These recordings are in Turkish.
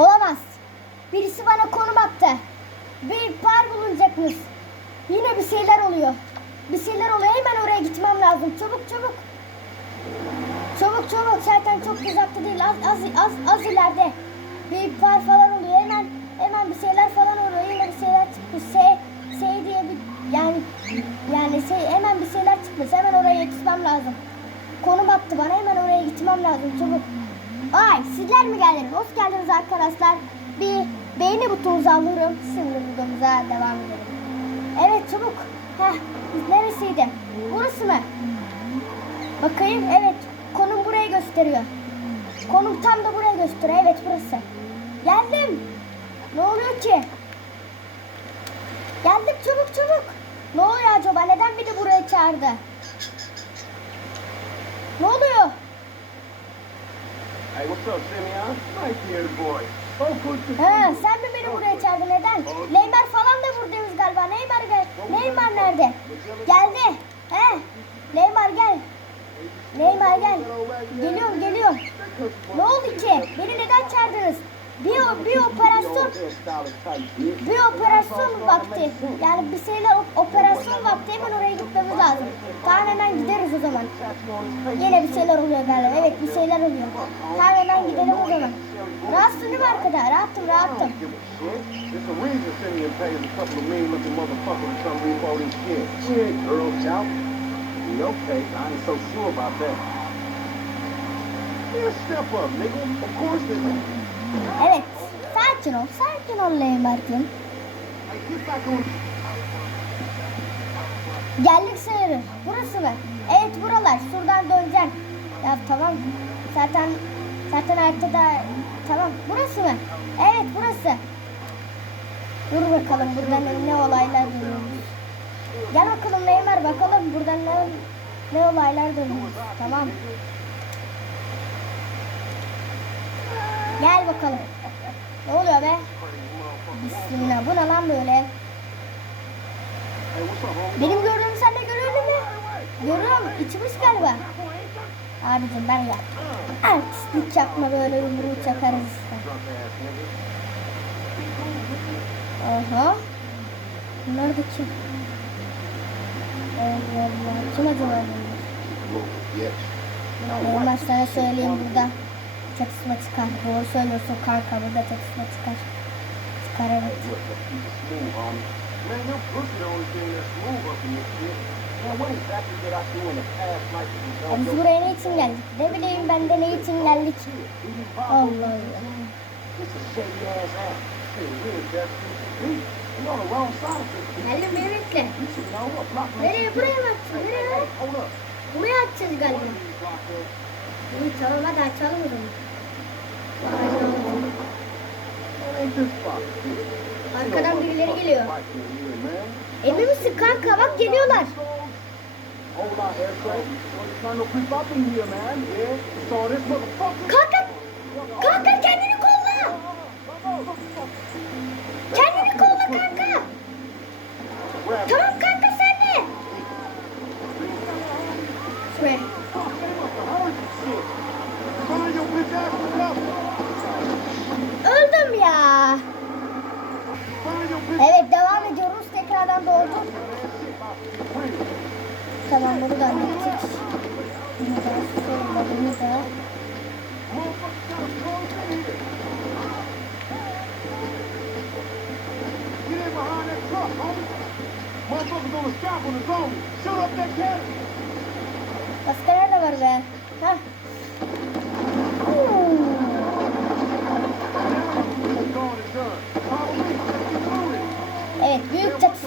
Olamaz. Birisi bana konum attı. Bir par bulunacakmış. Yine bir şeyler oluyor. Bir şeyler oluyor. Hemen oraya gitmem lazım. Çabuk çabuk. Çabuk çabuk. Zaten çok uzakta değil. Az az az, az ileride. Bir par falan oluyor. Hemen hemen bir şeyler falan oluyor. Yine bir şeyler çıkmış. Şey şey diye bir yani yani şey hemen bir şeyler çıkmış. Hemen oraya gitmem lazım. Konum attı bana. Hemen oraya gitmem lazım. Çabuk. Ay sizler mi geldiniz? Hoş geldiniz arkadaşlar. Bir beğeni butonunuzu alıyorum. Şimdi videomuza devam edelim. Evet çabuk. Heh, neresiydi? Burası mı? Bakayım evet. Konum buraya gösteriyor. Konum tam da buraya gösteriyor. Evet burası. Geldim. Ne oluyor ki? Geldim çabuk çabuk. Ne oluyor acaba? Neden beni buraya çağırdı? Ne oluyor? Hey, what's up, Simeon? Nice here, boy. Ha, sen mi beni buraya çağırdın? Neden? Neymar falan da buradayız galiba. Neymar gel. Neymar nerede? Geldi. He? Neymar gel. Neymar gel. Geliyorum geliyorum. Ne oldu ki? Beni neden çağırdınız? Bir, o- bir operasyon bir operasyon vakti. Yani bir şeyler o- operasyon vakti hemen oraya gitmemiz lazım. Tamam hemen gideriz o zaman. Yine bir şeyler oluyor galiba. Evet bir şeyler oluyor. Tamam hemen gidelim o zaman. Rahatsın değil mi arkada? Rahattım rahattım. Evet. Sakin ol. Sakin ol on. Geldik sayılır. Burası mı? Evet buralar. Şuradan döneceksin. Ya tamam. Zaten zaten haritada tamam. Burası mı? Evet burası. Dur bakalım burada ne, olaylar dönüyor. Gel bakalım Neymar bakalım burada ne ne olaylar dönüyor. Tamam. Gel bakalım. Ne oluyor be? Bismillah. Bu ne lan böyle? Benim gördüğümü sen de görüyor musun? Görüyorum. İçmiş galiba. Abicim ben ya. Artistlik yapma böyle yumruğu çakarız işte. Aha. Bunlar da kim? Allah Allah. Kim acaba bunlar? Normal sana söyleyeyim burada. Çatışma çıkar. Doğru söylüyorsun kanka. Burada çatışma çıkar. Çıkar evet. Ya biz buraya ne için geldik? Ne bileyim ben de ne için geldik? Allah Allah. Geldim beni bekle. Nereye? Buraya mı açacağız? Nereye? Buraya açacağız galiba. İyi tamam hadi açalım o. That ain't this spot. Arkadan birileri geliyor. Emin misin kanka? Bak geliyorlar. Kanka! Kanka kendini kolla! Kendini kolla kanka! Tamam kanka sen de! Şuraya. Evet devam ediyoruz. Tekrardan doğdum. Tamam bunu da hallettik. Bunu da sonra bunu da. Başka nerede var be? Hah.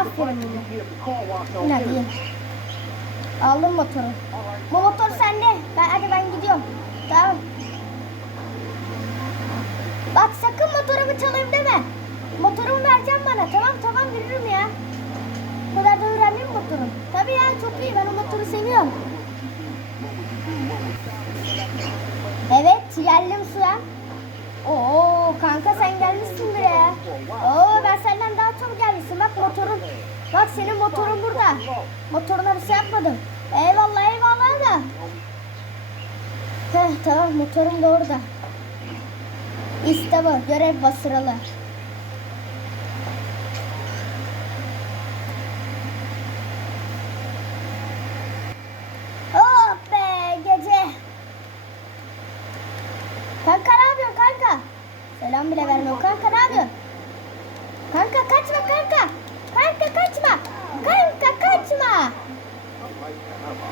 aferin. diyeyim. Aldım motoru. Bu motor sende. Ben hadi ben gidiyorum. Tamam. Bak sakın motorumu çalayım deme. Motorumu vereceğim bana. Tamam tamam veririm ya. Bu kadar da öğrendim motoru. Tabii ya çok iyi. Ben o motoru seviyorum. Evet geldim suya. Oo kanka sen gelmişsin buraya. Oo ben senden daha çok gelmişsin. Bak motorun. Bak senin motorun burada. Motoruna bir şey yapmadım. Eyvallah eyvallah da. Heh tamam motorum da orada. İşte bu görev basıralı. Gece. Kanka ne kanka? Selam bile vermiyor. Kanka ne yapıyorsun?